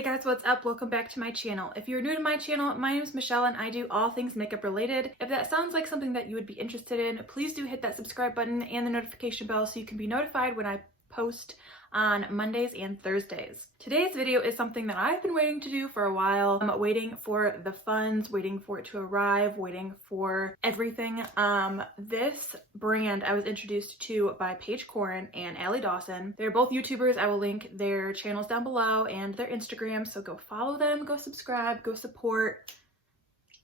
Hey guys, what's up? Welcome back to my channel. If you're new to my channel, my name is Michelle and I do all things makeup related. If that sounds like something that you would be interested in, please do hit that subscribe button and the notification bell so you can be notified when I post on Mondays and Thursdays. Today's video is something that I've been waiting to do for a while. I'm waiting for the funds, waiting for it to arrive, waiting for everything. This brand I was introduced to by Paige Corin and Allie Dawson. They're both YouTubers. I will link their channels down below and their Instagram, so go follow them, go subscribe, go support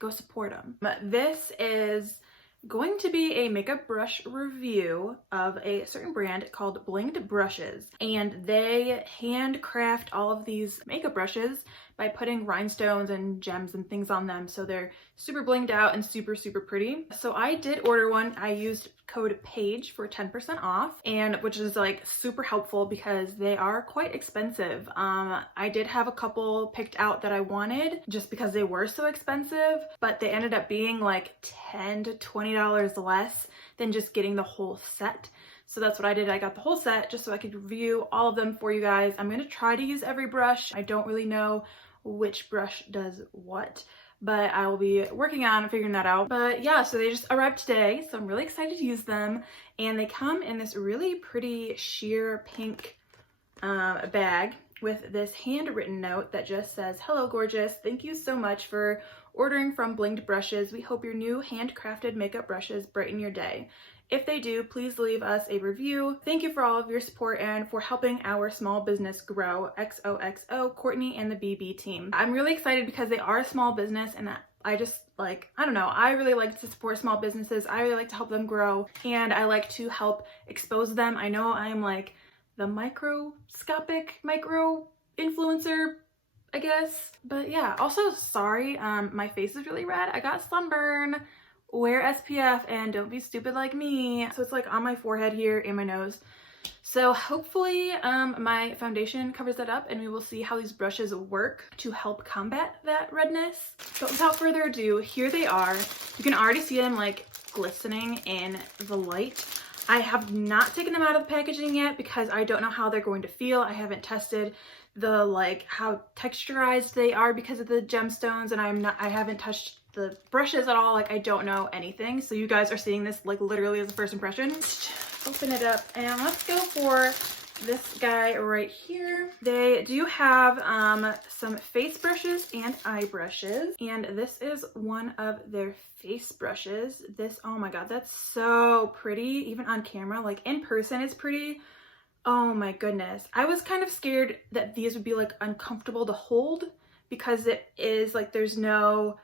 them. This is going to be a makeup brush review of a certain brand called BLINGED brushes, and they handcraft all of these makeup brushes by putting rhinestones and gems and things on them, so they're super blinged out and super pretty. So I did order one. I used code PAGE for 10% off, and which is like super helpful because they are quite expensive. I did have a couple picked out that I wanted just because they were so expensive, but they ended up being like $10 to $20 less than just getting the whole set. So that's what I did. I got the whole set just so I could review all of them for you guys. I'm going to try to use every brush. I don't really know which brush does what, but I will be working on figuring that out. But yeah, so they just arrived today, so I'm really excited to use them. And they come in this really pretty sheer pink bag with this handwritten note that just says, "Hello gorgeous, thank you so much for ordering from BLINGED brushes. We hope your new handcrafted makeup brushes brighten your day. If they do, please leave us a review. Thank you for all of your support and for helping our small business grow. XOXO, Courtney and the BB team." I'm really excited because they are a small business, and I just like, I don't know, I really like to support small businesses. I really like to help them grow, and I like to help expose them. I know I am like the microscopic micro influencer, I guess. But yeah, also sorry, my face is really red. I got sunburn. Wear SPF and don't be stupid like me. So it's like on my forehead here and my nose. So hopefully my foundation covers that up, and we will see how these brushes work to help combat that redness. But without further ado, here they are. You can already see them like glistening in the light. I have not taken them out of the packaging yet because I don't know how they're going to feel. I haven't tested the like how texturized they are because of the gemstones, and I haven't touched the brushes at all. Like, I don't know anything, so you guys are seeing this like literally as a first impression. Open it up and let's go for this guy right here. They do have some face brushes and eye brushes, and this is one of their face brushes. This, oh my god, that's so pretty. Even on camera, like in person it's pretty. Oh my goodness, I was kind of scared that these would be like uncomfortable to hold because it is like there's no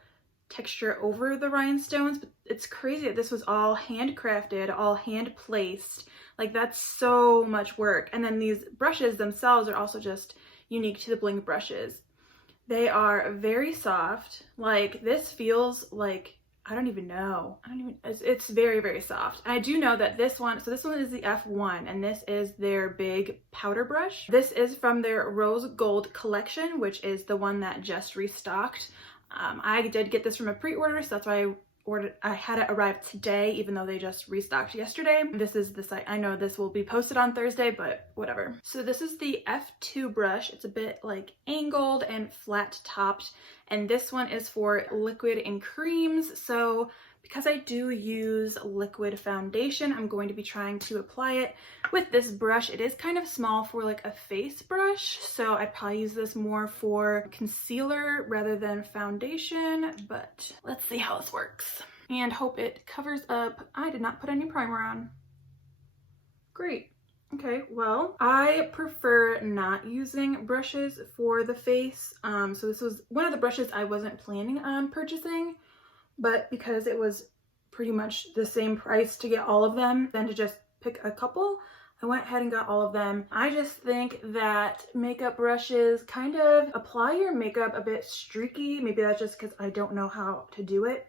texture over the rhinestones, but it's crazy that this was all handcrafted, all hand placed. Like, that's so much work. And then these brushes themselves are also just unique to the BLINGED brushes. They are very soft. Like, this feels like, I don't even know. It's very soft. And I do know that this one, so this one is the F1, and this is their big powder brush. This is from their Rose Gold collection, which is the one that just restocked. I did get this from a pre-order, so that's why I had it arrive today, even though they just restocked yesterday. This is the site. I know this will be posted on Thursday, but whatever. So this is the F2 brush. It's a bit like angled and flat topped, and this one is for liquid and creams. So because I do use liquid foundation, I'm going to be trying to apply it with this brush. It is kind of small for like a face brush, so I'd probably use this more for concealer rather than foundation, but let's see how this works and hope it covers up. I did not put any primer on. Great. Okay, well, I prefer not using brushes for the face. So this was one of the brushes I wasn't planning on purchasing, but because it was pretty much the same price to get all of them than to just pick a couple, I went ahead and got all of them. I just think that makeup brushes kind of apply your makeup a bit streaky. Maybe that's just because I don't know how to do it,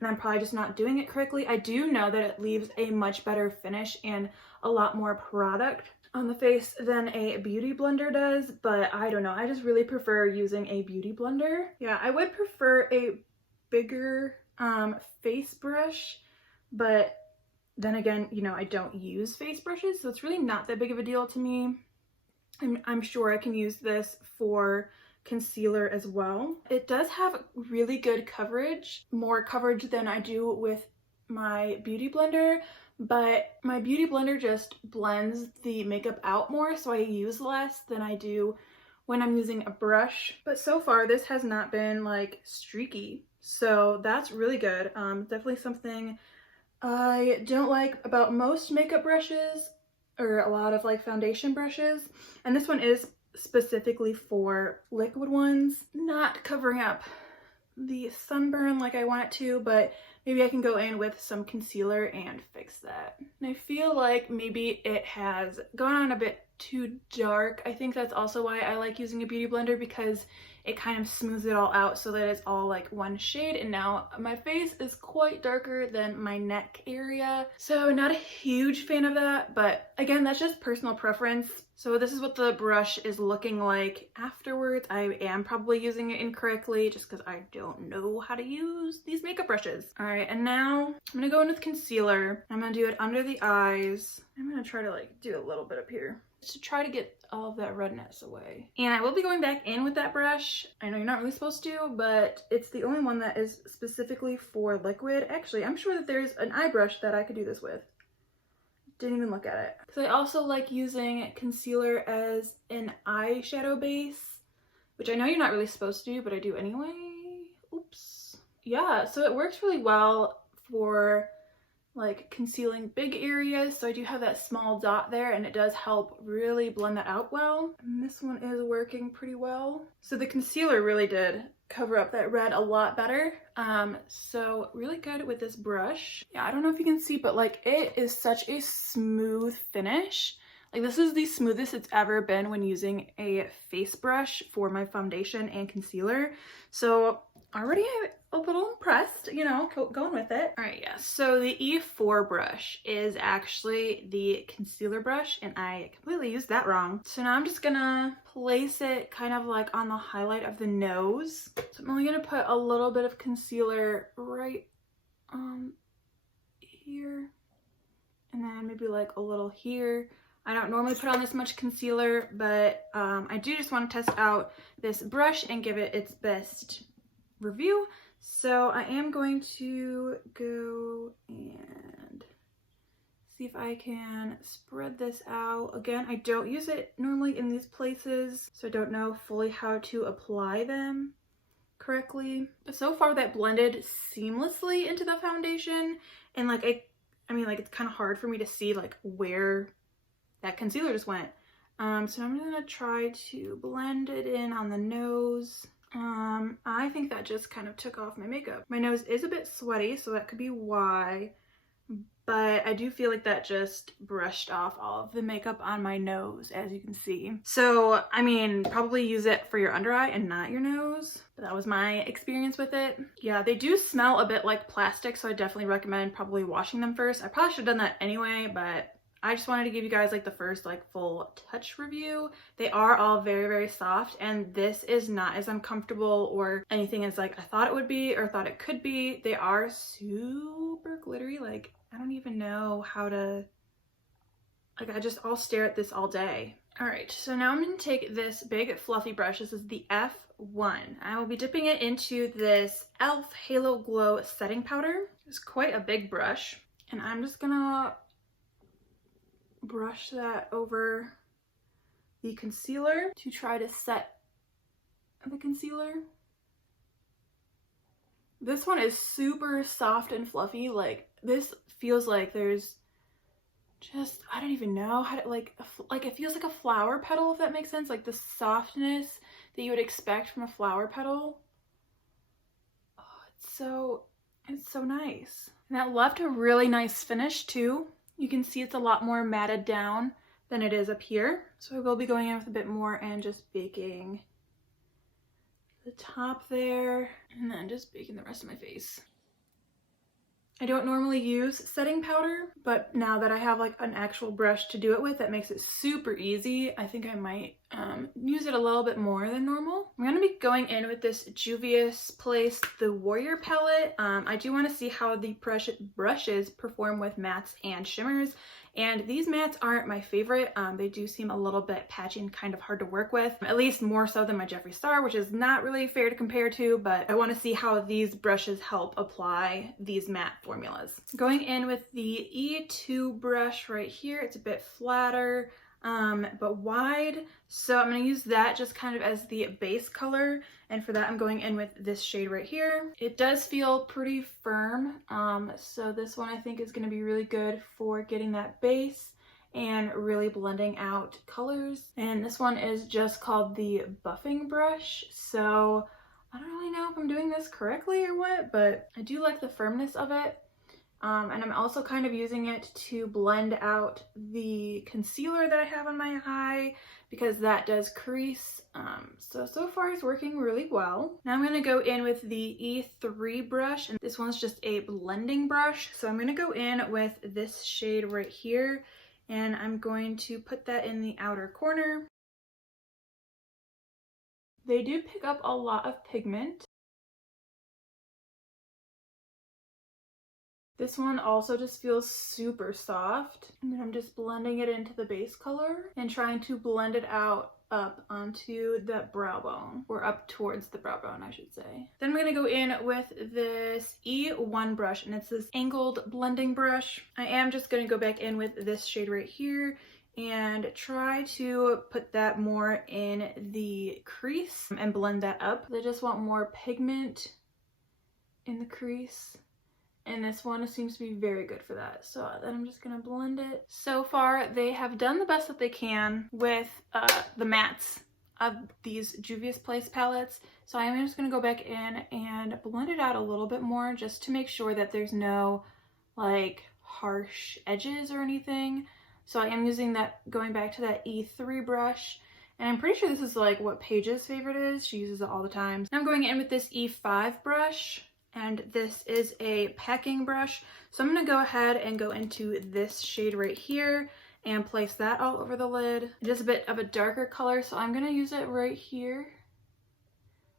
and I'm probably just not doing it correctly. I do know that it leaves a much better finish and a lot more product on the face than a beauty blender does, but I don't know. I just really prefer using a beauty blender. Yeah, I would prefer a bigger face brush, but then again, you know, I don't use face brushes, so it's really not that big of a deal to me. I'm sure I can use this for concealer as well. It does have really good coverage, more coverage than I do with my beauty blender, but my beauty blender just blends the makeup out more, so I use less than I do when I'm using a brush. But so far this has not been like streaky, so that's really good. Definitely something I don't like about most makeup brushes, or a lot of like foundation brushes, and this one is specifically for liquid ones, not covering up the sunburn like I want it to, but maybe I can go in with some concealer and fix that. And I feel like maybe it has gone on a bit too dark. I think that's also why I like using a beauty blender, because it kind of smooths it all out so that it's all like one shade. And now my face is quite darker than my neck area, so not a huge fan of that, but again, that's just personal preference. So this is what the brush is looking like afterwards. I am probably using it incorrectly just because I don't know how to use these makeup brushes. All right, and now I'm gonna go in with concealer. I'm gonna do it under the eyes. I'm gonna try to like do a little bit up here to try to get all of that redness away. And I will be going back in with that brush. I know you're not really supposed to, but it's the only one that is specifically for liquid. Actually, I'm sure that there's an eye brush that I could do this with. Didn't even look at it. Because I also like using concealer as an eyeshadow base, which I know you're not really supposed to do, but I do anyway. Oops. Yeah, so it works really well for like concealing big areas. So I do have that small dot there, and it does help really blend that out well. And this one is working pretty well. So the concealer really did cover up that red a lot better. So really good with this brush. Yeah, I don't know if you can see, but like it is such a smooth finish. Like this is the smoothest it's ever been when using a face brush for my foundation and concealer. So already a little impressed, you know, going with it. All right, yeah, so the E4 brush is actually the concealer brush, and I completely used that wrong. So now I'm just gonna place it kind of like on the highlight of the nose. So I'm only gonna put a little bit of concealer right here, and then maybe like a little here. I don't normally put on this much concealer, but I do just want to test out this brush and give it its best review. So I am going to go and see if I can spread this out. Again, I don't use it normally in these places, so I don't know fully how to apply them correctly. But so far that blended seamlessly into the foundation, and like I mean like it's kind of hard for me to see like where that concealer just went. So I'm gonna try to blend it in on the nose. I think that just kind of took off my makeup. My nose is a bit sweaty, so that could be why, but I do feel like that just brushed off all of the makeup on my nose, as you can see. So, I mean, probably use it for your under eye and not your nose. But that was my experience with it. Yeah, they do smell a bit like plastic, so I definitely recommend probably washing them first. I probably should have done that anyway, but I just wanted to give you guys like the first like full touch review. They are all very, very soft, and this is not as uncomfortable or anything as like I thought it would be or thought it could be. They are super glittery. Like I don't even know how to, like I'll stare at this all day. All right, so now I'm gonna take this big fluffy brush. This is the F1. I will be dipping it into this e.l.f. Halo Glow setting powder. It's quite a big brush, and I'm just gonna brush that over the concealer to try to set the concealer. This one is super soft and fluffy. Like this feels like there's just, I don't even know how to like it feels like a flower petal, if that makes sense. Like the softness that you would expect from a flower petal. Oh, it's so nice. And that left a really nice finish too. You can see it's a lot more matted down than it is up here. So I will be going in with a bit more and just baking the top there, and then just baking the rest of my face. I don't normally use setting powder, but now that I have like an actual brush to do it with that makes it super easy, I think I might use it a little bit more than normal. I'm going to be going in with this Juvia's Place, the Warrior palette. I do want to see how the brushes perform with mattes and shimmers. And these mattes aren't my favorite. They do seem a little bit patchy and kind of hard to work with, at least more so than my Jeffree Star, which is not really fair to compare to, but I want to see how these brushes help apply these matte formulas. Going in with the E2 brush right here. It's a bit flatter, but wide. So I'm going to use that just kind of as the base color. And for that, I'm going in with this shade right here. It does feel pretty firm. So this one I think is going to be really good for getting that base and really blending out colors. And this one is just called the buffing brush. So I don't really know if I'm doing this correctly or what, but I do like the firmness of it. And I'm also kind of using it to blend out the concealer that I have on my eye because that does crease. So far it's working really well. Now I'm going to go in with the E3 brush, and this one's just a blending brush. So I'm going to go in with this shade right here, and I'm going to put that in the outer corner. They do pick up a lot of pigment. This one also just feels super soft. And then I'm just blending it into the base color and trying to blend it out up onto the brow bone, or up towards the brow bone, I should say. Then I'm going to go in with this E1 brush, and it's this angled blending brush. I am just going to go back in with this shade right here and try to put that more in the crease and blend that up. I just want more pigment in the crease. And this one seems to be very good for that. So then I'm just gonna blend it. So far, they have done the best that they can with the mattes of these Juvia's Place palettes. So I am just gonna go back in and blend it out a little bit more just to make sure that there's no like harsh edges or anything. So I am using that, going back to that E3 brush. And I'm pretty sure this is like what Paige's favorite is. She uses it all the time. Now I'm going in with this E5 brush. And this is a packing brush. So I'm gonna go ahead and go into this shade right here and place that all over the lid. It is a bit of a darker color, so I'm gonna use it right here,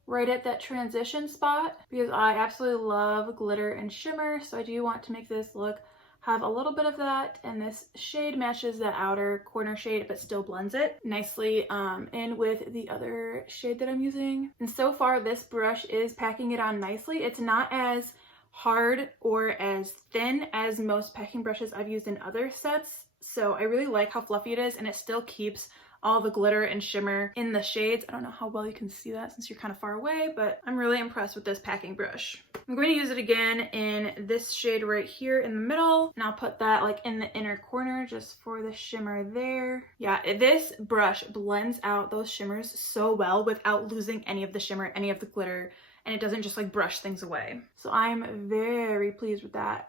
right at that transition spot, because I absolutely love glitter and shimmer. So I do want to make this look have a little bit of that, and this shade matches the outer corner shade but still blends it nicely in with the other shade that I'm using. And so far this brush is packing it on nicely. It's not as hard or as thin as most packing brushes I've used in other sets, so I really like how fluffy it is, and it still keeps all the glitter and shimmer in the shades. I don't know how well you can see that since you're kind of far away, but I'm really impressed with this packing brush. I'm going to use it again in this shade right here in the middle, and I'll put that like in the inner corner just for the shimmer there. Yeah, this brush blends out those shimmers so well without losing any of the shimmer, any of the glitter, and it doesn't just like brush things away. So I'm very pleased with that.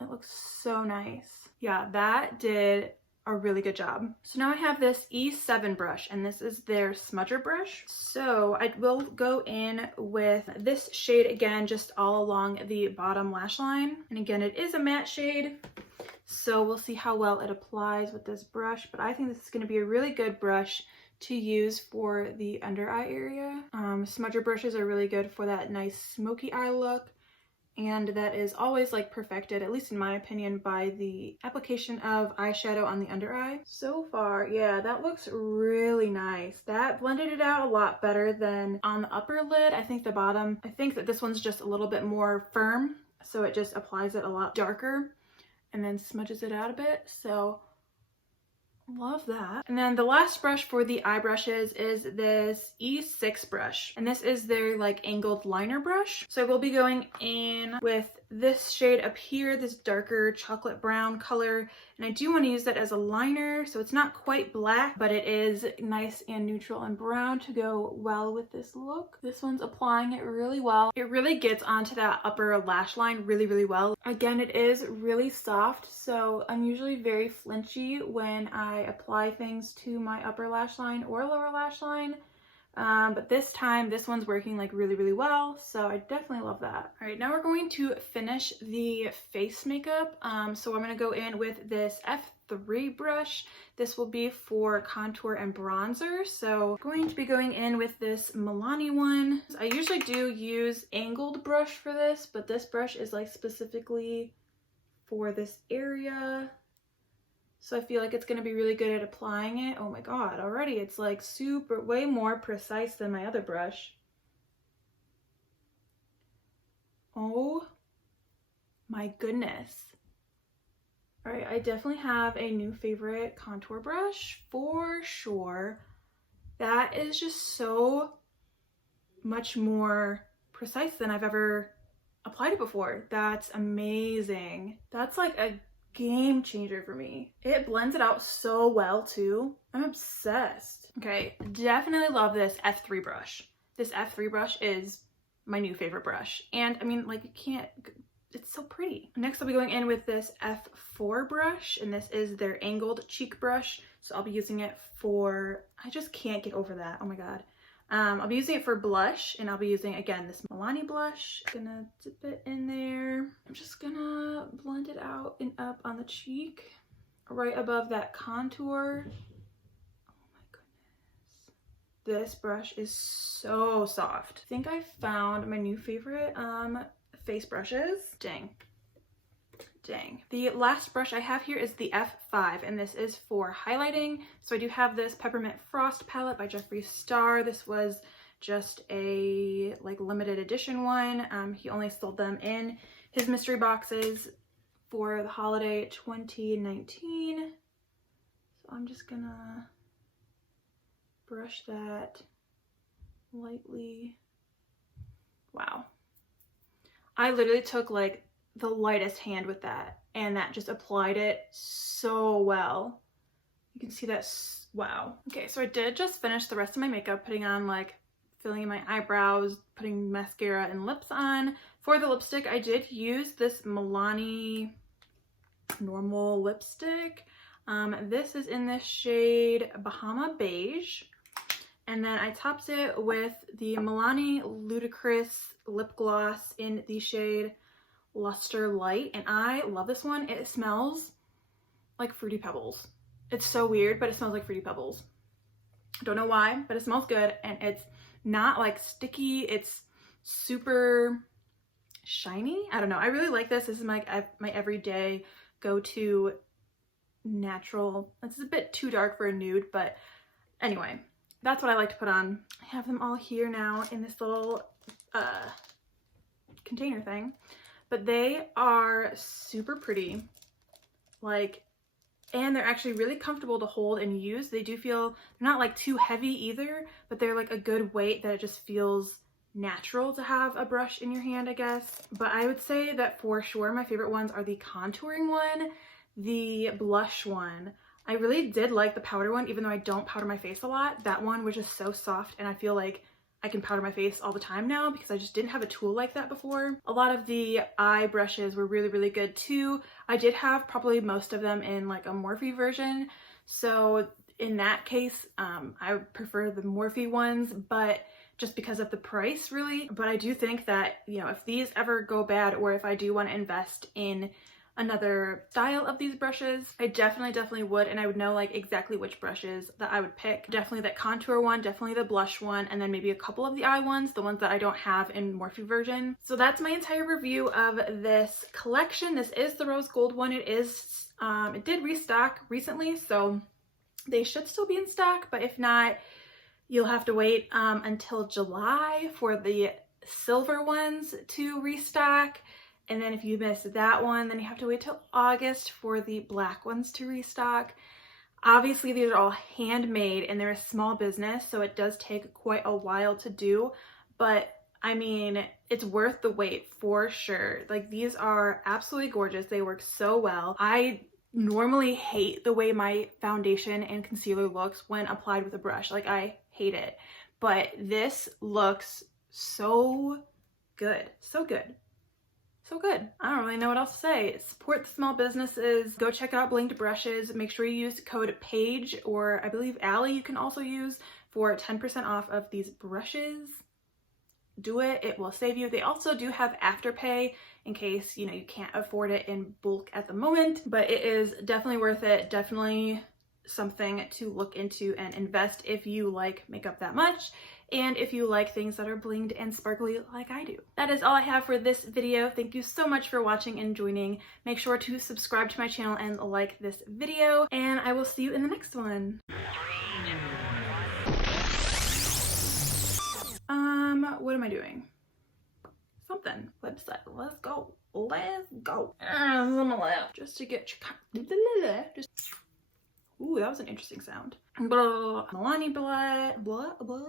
It looks so nice. Yeah, that did a really good job. So now I have this E7 brush, and this is their smudger brush. So I will go in with this shade again, just all along the bottom lash line. And again, it is a matte shade, so we'll see how well it applies with this brush, but I think this is going to be a really good brush to use for the under eye area. Smudger brushes are really good for that nice smoky eye look. And that is always like perfected, at least in my opinion, by the application of eyeshadow on the under eye. So far, yeah, that looks really nice. That blended it out a lot better than on the upper lid. I think the bottom, I think that this one's just a little bit more firm, so it just applies it a lot darker and then smudges it out a bit. So love that. And then the last brush for the eye brushes is this E6 brush, and this is their like angled liner brush. So we'll be going in with this shade up here, this darker chocolate brown color, and I do want to use that as a liner, so it's not quite black, but it is nice and neutral and brown to go well with this look. This one's applying it really well. It really gets onto that upper lash line really well. Again, it is really soft, so I'm usually very flinchy when I apply things to my upper lash line or lower lash line, But this time, this one's working like really well, so I definitely love that. All right, now we're going to finish the face makeup. So I'm gonna go in with this F3 brush. This will be for contour and bronzer. So I'm going to be going in with this Milani one. I usually do use angled brush for this, but this brush is like specifically for this area. So I feel like it's going to be really good at applying it. Oh my god, already it's like super, way more precise than my other brush. Oh my goodness. All right, I definitely have a new favorite contour brush for sure. That is just so much more precise than I've ever applied it before. That's amazing. That's like a game changer for me. It blends it out so well too. I'm obsessed. Okay, definitely love this F3 brush. This F3 brush is my new favorite brush. And I mean, like, you can't, it's so pretty. Next I'll be going in with this F4 brush, and this is their angled cheek brush. So I'll be using it for, I just can't get over that. Oh my god. I'll be using it for blush, and I'll be using, again, this Milani blush. Gonna dip it in there. I'm just gonna blend it out and up on the cheek, right above that contour. Oh my goodness. This brush is so soft. I think I found my new favorite face brushes. Dang. The last brush I have here is the F5, and this is for highlighting. So I do have this Peppermint Frost palette by Jeffree Star. This was just a like limited edition one. He only sold them in his mystery boxes for the holiday 2019. So I'm just gonna brush that lightly. Wow. I literally took like the lightest hand with that, and that just applied it so well. You can see that. Wow. Okay, so I did just finish the rest of my makeup, putting on like filling in my eyebrows, putting mascara and lips on. For the lipstick, I did use this Milani normal lipstick. This is in the shade Bahama Beige, and then I topped it with the Milani Ludicrous lip gloss in the shade Luster Light, and I love this one. It smells like Fruity Pebbles. It's so weird, but it smells like Fruity Pebbles. Don't know why, but it smells good, and it's not like sticky. It's super shiny. I don't know. I really like this. This is my everyday go-to natural. It's a bit too dark for a nude, but anyway, that's what I like to put on. I have them all here now in this little container thing. But they are super pretty, like, and they're actually really comfortable to hold and use. They do feel, they're not like too heavy either, but they're like a good weight that it just feels natural to have a brush in your hand, I guess. But I would say that for sure my favorite ones are the contouring one, the blush one. I really did like the powder one, even though I don't powder my face a lot. That one was just so soft, and I feel like I can powder my face all the time now because I just didn't have a tool like that before. A lot of the eye brushes were really good too. I did have probably most of them in like a Morphe version. So in that case, I would prefer the Morphe ones, but just because of the price really. But I do think that, you know, if these ever go bad, or if I do want to invest in another style of these brushes, I definitely would, and I would know like exactly which brushes that I would pick. Definitely that contour one, definitely the blush one, and then maybe a couple of the eye ones, the ones that I don't have in Morphe version. So that's my entire review of this collection. This is the rose gold one. It is it did restock recently, so they should still be in stock, but if not, you'll have to wait until July for the silver ones to restock. And then if you miss that one, then you have to wait till August for the black ones to restock. Obviously, these are all handmade, and they're a small business, so it does take quite a while to do. But I mean, it's worth the wait for sure. Like, these are absolutely gorgeous. They work so well. I normally hate the way my foundation and concealer looks when applied with a brush. Like, I hate it. But this looks so good. So good. So good. I don't really know what else to say. Support the small businesses. Go check out Blinged brushes. Make sure you use code PAIGE, or I believe Allie you can also use for 10% off of these brushes. Do it, it will save you. They also do have Afterpay in case, you know, you can't afford it in bulk at the moment, but it is definitely worth it. Definitely something to look into and invest if you like makeup that much and if you like things that are blinged and sparkly like I do. That is all I have for this video. Thank you so much for watching and joining. Make sure to subscribe to my channel and like this video, and I will see you in the next one. What am I doing? Something. Website. Let's go. Let's go. Just to get just. Ooh, that was an interesting sound. Blah. Milani blah blah blah.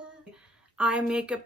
Eye makeup.